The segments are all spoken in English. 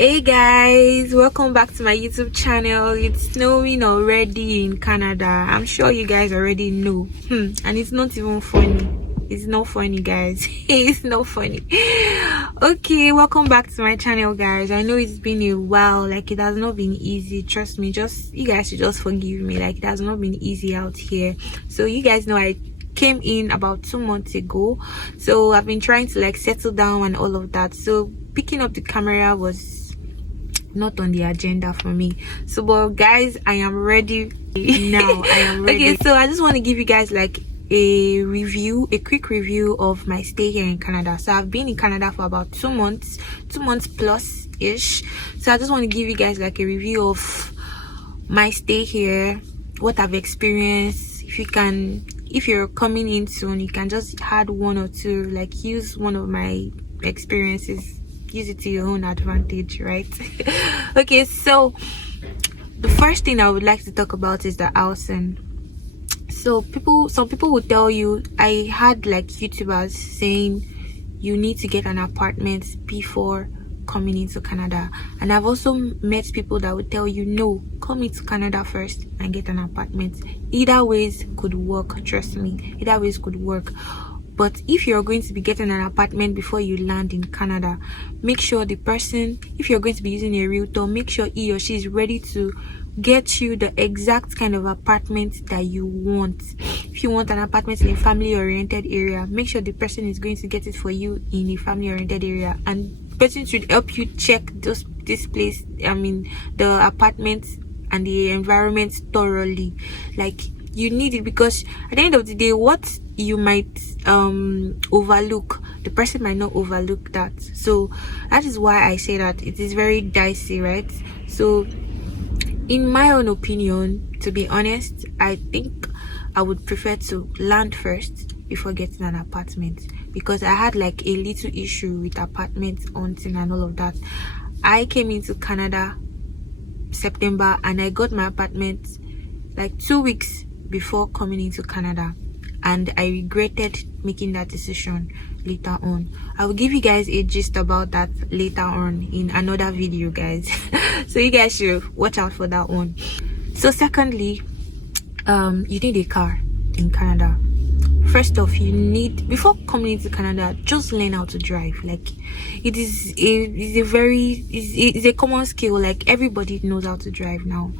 Hey guys, welcome back to my YouTube channel. It's snowing already in Canada. I'm sure you guys already know. And it's not even funny. It's not funny, guys. It's not funny. Okay, welcome back to my channel, guys. I know it's been a while. Like, it has not been easy. Trust me. You guys should just forgive me. Like, it has not been easy out here. So you guys know I came in about 2 months ago. So I've been trying to like settle down and all of that. So picking up the camera was not on the agenda for me. So but guys, I am ready now. I am ready. Okay, so I just want to give you guys like a quick review of my stay here in Canada. So I've been in Canada for about 2 months plus ish. So I just want to give you guys like a review of my stay here, what I've experienced. If you're coming in soon, you can just add one or two, like use one of my experiences, use it to your own advantage, right? Okay, so the first thing I would like to talk about is the housing. So some people will tell you, I had like YouTubers saying you need to get an apartment before coming into Canada, and I've also met people that would tell you no, come into Canada first and get an apartment. Either ways could work, trust me, either ways could work. But if you're going to be getting an apartment before you land in Canada, make sure the person, if you're going to be using a realtor, make sure he or she is ready to get you the exact kind of apartment that you want. If you want an apartment in a family oriented area, make sure the person is going to get it for you in a family oriented area, and the person should help you check the apartments and the environment thoroughly. Like, you need it, because at the end of the day, what you might overlook, the person might not overlook that. So that is why I say that it is very dicey, right? So in my own opinion, to be honest, I think I would prefer to land first before getting an apartment, because I had like a little issue with apartment hunting and all of that. I came into Canada September and I got my apartment like 2 weeks before coming into Canada, and I regretted making that decision later on. I will give you guys a gist about that later on in another video, guys. So you guys should watch out for that one. So secondly, you need a car in Canada. First off, before coming into Canada, just learn how to drive. Like, it's a common skill. Like, everybody knows how to drive now.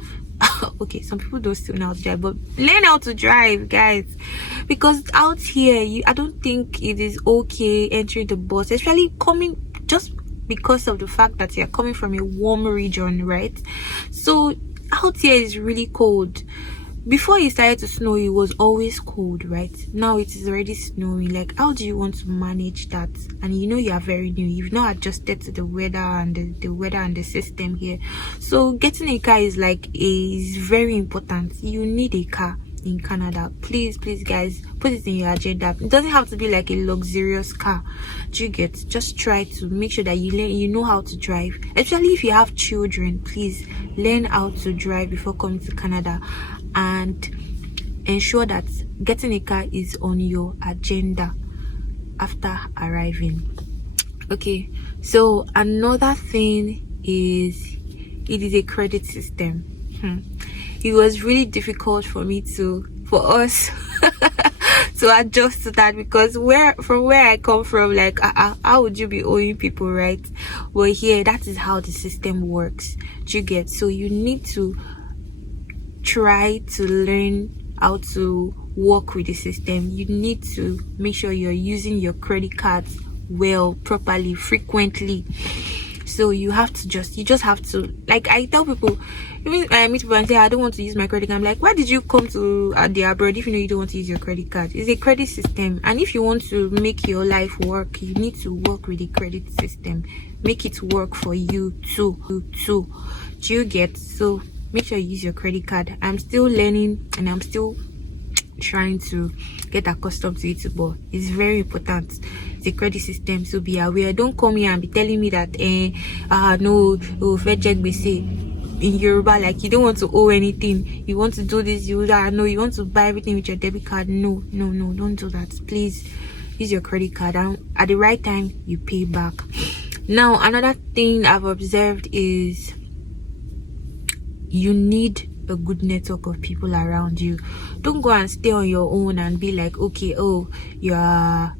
Okay, some people don't still know how to drive, but learn how to drive, guys, because out here I don't think it is okay entering the bus, especially coming, just because of the fact that you're coming from a warm region, right? So out here is really cold. Before it started to snow, it was always cold, right? Now it is already snowing. Like, how do you want to manage that? And you know, you are very new, you've not adjusted to the weather and the system here. So getting a car is very important. You need a car in Canada. Please guys, put it in your agenda. It doesn't have to be like a luxurious car. Do you get? Just try to make sure that you know how to drive, especially if you have children. Please learn how to drive before coming to Canada, and ensure that getting a car is on your agenda after arriving. Okay, so another thing is, it is a credit system. It was really difficult for us to adjust to that, because from where I come from, like, how would you be owing people, right? Well, here, that is how the system works. Do you get? So you need to try to learn how to work with the system. You need to make sure you're using your credit cards well, properly, frequently. So you just have to, like, I tell people, even I meet people and say I don't want to use my credit card, I'm like, why did you come to the abroad if you know you don't want to use your credit card? It's a credit system, and if you want to make your life work, you need to work with the credit system. Make it work for you too. Do you get? So make sure you use your credit card. I'm still learning and I'm still trying to get accustomed to it, but it's very important. It's a credit system, so be aware. Don't come here and be telling me that in Yoruba, like, you don't want to owe anything, you want to do this, you want to buy everything with your debit card. No, don't do that. Please use your credit card, and at the right time you pay back. Now, another thing I've observed is you need a good network of people around you. Don't go and stay on your own and be like, okay, oh, you're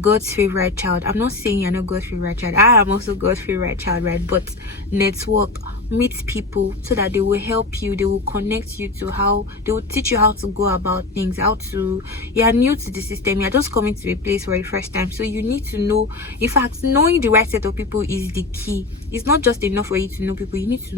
God's favorite child. I'm not saying you're not God's favorite child. I am also God's favorite child, right? But network, meet people so that they will help you, they will connect you to how they will teach you how to go about things, how to, you are new to the system, you're just coming to a place for the first time, so you need to know. In fact, knowing the right set of people is the key. It's not just enough for you to know people, you need to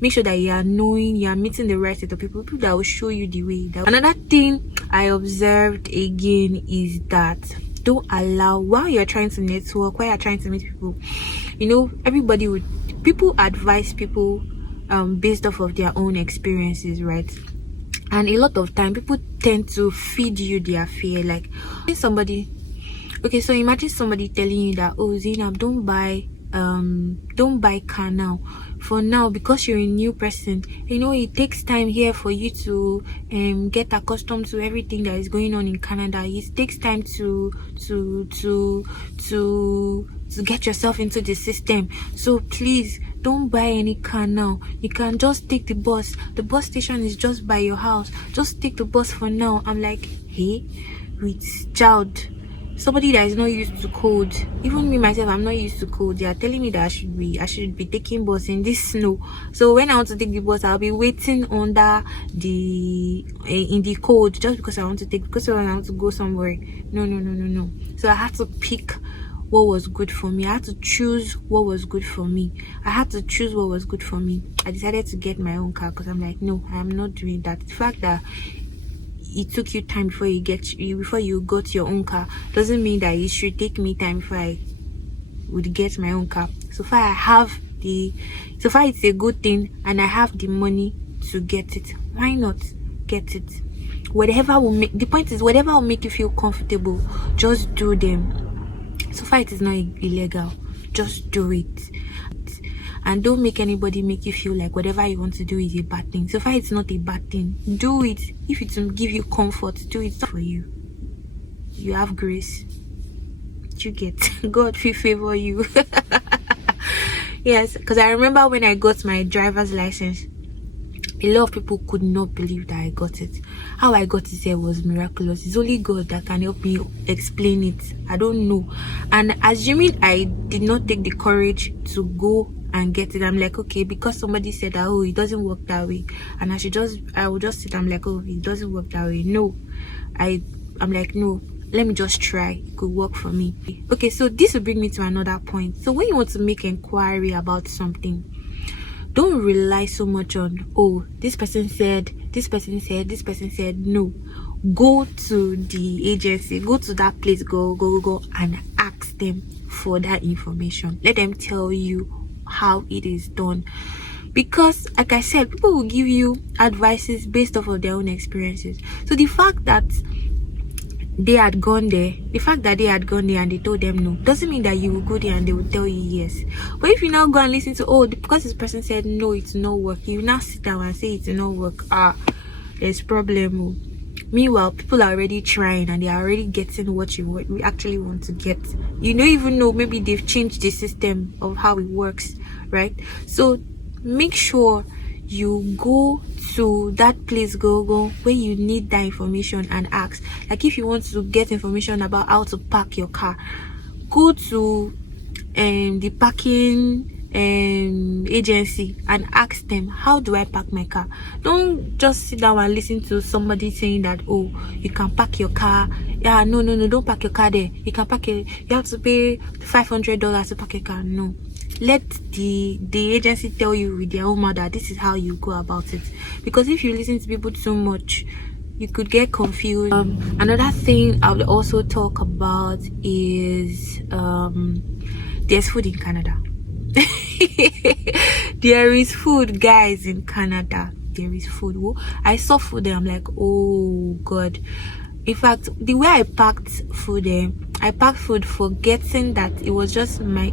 make sure that you are meeting the right set of people that will show you the way. Another thing I observed again is that don't allow, while you're trying to network, while you're trying to meet people, people advise people based off of their own experiences, right? And a lot of time people tend to feed you their fear. Like somebody, okay, so imagine somebody telling you that, oh Zainab, don't buy car now, for now, because you're a new person. It takes time here for you to get accustomed to everything that is going on in Canada. It takes time to get yourself into the system. So please don't buy any car now. You can just take the bus. The bus station is just by your house. Just take the bus for now. I'm like, hey, with child, somebody that is not used to cold, even me myself, I'm not used to cold. They are telling me that I should be taking bus in this snow. So when I want to take the bus, I'll be waiting under in the cold just because I want to go somewhere. No. So I had to pick what was good for me. I had to choose what was good for me. I decided to get my own car because I'm like, no, I'm not doing that. The fact that it took you time before you got your own car doesn't mean that it should take me time before I would get my own car. So far it's a good thing and I have the money to get it. Why not get it? The point is, whatever will make you feel comfortable, just do them. So far it is not illegal, just do it. And don't make anybody make you feel like whatever you want to do is a bad thing. So far it's not a bad thing. Do it. If it will give you comfort, do it for you. You have grace. You get God will favor you. Yes, because I remember when I got my driver's license, a lot of people could not believe that I got it. How I got it here was miraculous. It's only God that can help me explain it. I don't know. And assuming I did not take the courage to go and get it, I'm like, okay, because somebody said that, oh, it doesn't work that way, and I will just sit, I'm like, oh, it doesn't work that way. No, I'm like, no, let me just try. It could work for me. Okay, so this will bring me to another point. So when you want to make inquiry about something, don't rely so much on, oh, this person said. No, go to the agency, go to that place, go and ask them for that information. Let them tell you how it is done, because like I said, people will give you advices based off of their own experiences. So the fact that they had gone there and they told them no doesn't mean that you will go there and they will tell you yes. But if you now go and listen to, oh, because this person said no, it's not work, you now sit down and say it's not work, there's problem. Meanwhile, people are already trying and they are already getting what we actually want to get. You don't even know, maybe they've changed the system of how it works, right? So make sure you go to that place, go where you need that information and ask. Like if you want to get information about how to park your car, go to the parking agency and ask them, how do I park my car? Don't just sit down and listen to somebody saying that, oh, you can park your car. Yeah, no, don't park your car there. You can park it, you have to pay $500 to park your car. No, let the agency tell you with their own mouth that this is how you go about it. Because if you listen to people too much, you could get confused. Another thing I would also talk about is there's food in Canada. There is food, guys, in Canada. There is food. I saw food there, I'm like, oh God. In fact, the way I packed food there, I packed food forgetting that it was just my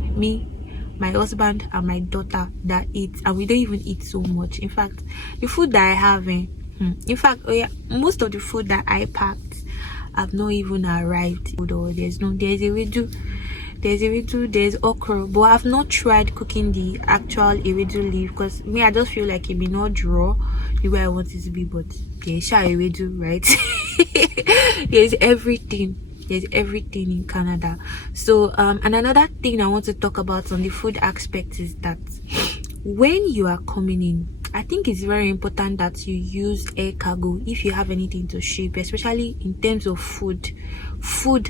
husband and my daughter that eat, and we don't even eat so much. In fact, the food that I have most of the food that I packed have not even arrived. There's a there's ewedu, there's okra, but I've not tried cooking the actual ewedu leaf because me, I just feel like it may not draw the way I want it to be. But yeah, sha ewedu, right? There's everything. There's everything in Canada. So and another thing I want to talk about on the food aspect is that when you are coming in, I think it's very important that you use air cargo if you have anything to ship, especially in terms of food,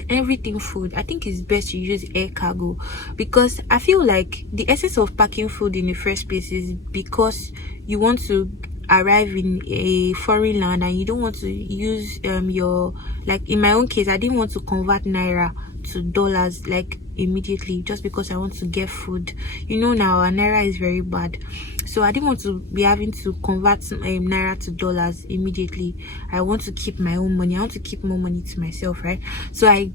everything food. I think it's best to use air cargo because I feel like the essence of packing food in the first place is because you want to arrive in a foreign land and you don't want to use your, like in my own case, I didn't want to convert naira to dollars like immediately just because I want to get food. You know, now our naira is very bad, so I didn't want to be having to convert naira to dollars immediately. I want to keep my own money. I want to keep more money to myself, right? So I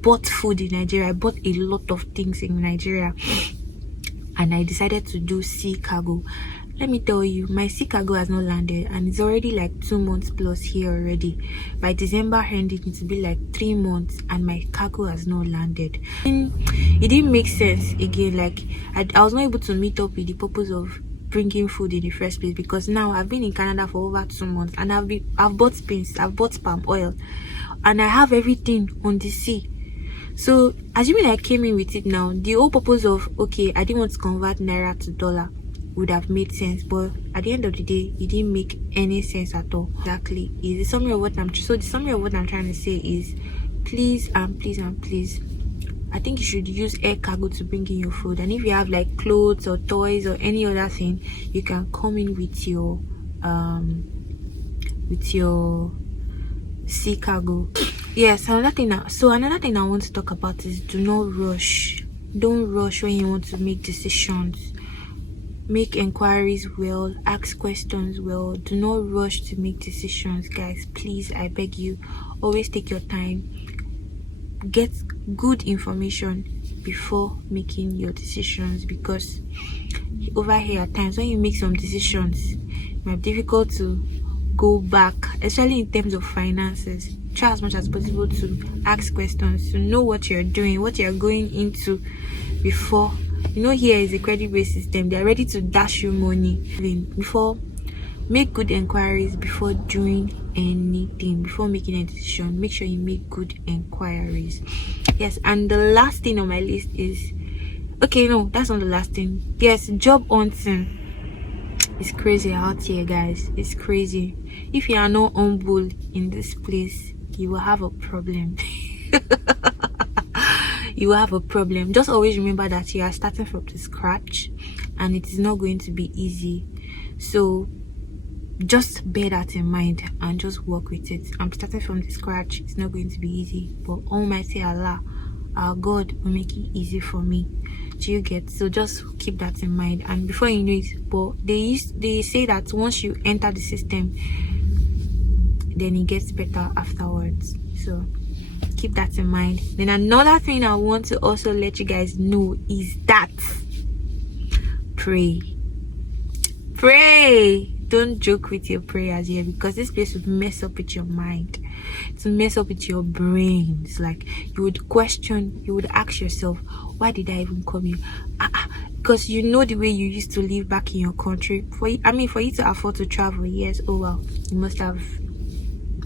bought food in Nigeria. I bought a lot of things in Nigeria and I decided to do sea cargo. Let me tell you, my sea cargo has not landed and it's already like 2 months plus here already. By December end, it needs to be like 3 months and my cargo has not landed. It didn't make sense again. Like I was not able to meet up with the purpose of bringing food in the first place because now I've been in Canada for over 2 months and I've bought beans, I've bought palm oil, and I have everything on the sea. So assuming I came in with it now, the whole purpose of okay, I didn't want to convert naira to dollar would have made sense, but at the end of the day it didn't make any sense at all. Exactly, is the summary of what I'm trying to say is please and please and please, I think you should use air cargo to bring in your food. And if you have like clothes or toys or any other thing, you can come in with your sea cargo. Yes, another thing I want to talk about is do not rush. Don't rush when you want to make decisions. Make inquiries well, ask questions well. Do not rush to make decisions, guys. Please, I beg you, always take your time. Get good information before making your decisions, because over here at times when you make some decisions, it might be difficult to go back, especially in terms of finances. Try as much as possible to ask questions, to know what you're doing, what you're going into before. You know, here is a credit-based system. They're ready to dash you money. Before, make good inquiries before doing anything. Before making a decision, make sure you make good inquiries. Yes, and the last thing on my list is, okay, no, that's not the last thing. Yes, job hunting. It's crazy out here, guys. It's crazy. If you are not humble in this place, you will have a problem. You will have a problem. Just always remember that you are starting from the scratch and it is not going to be easy. So just bear that in mind and just work with it. I'm starting from the scratch. It's not going to be easy, but Almighty Allah, our God, will make it easy for me. Do you get? So just keep that in mind. And before you know it, but they say that once you enter the system, then it gets better afterwards. So keep that in mind. Then another thing I want to also let you guys know is that pray. Don't joke with your prayers here, because this place would mess up with your mind, to mess up with your brains. Like you would question, you would ask yourself, why did I even come here? Because you know the way you used to live back in your country. For you to afford to travel, yes, oh well, you must have,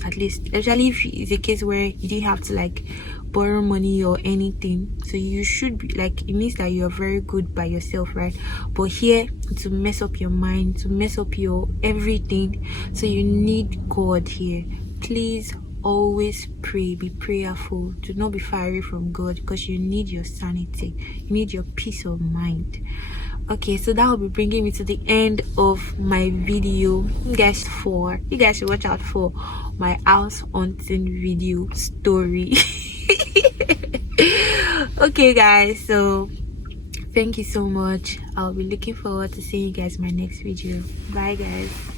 at least, especially if it's a case where you didn't have to like borrow money or anything. So you should be like, it means that you're very good by yourself, right? But here, to mess up your mind, to mess up your everything, so you need God here. Please always pray, be prayerful. Do not be far away from God, because you need your sanity, you need your peace of mind. Okay, so that will be bringing me to the end of my video. You guys should watch out for my house hunting video story. Okay guys, so thank you so much. I'll be looking forward to seeing you guys in my next video. Bye guys.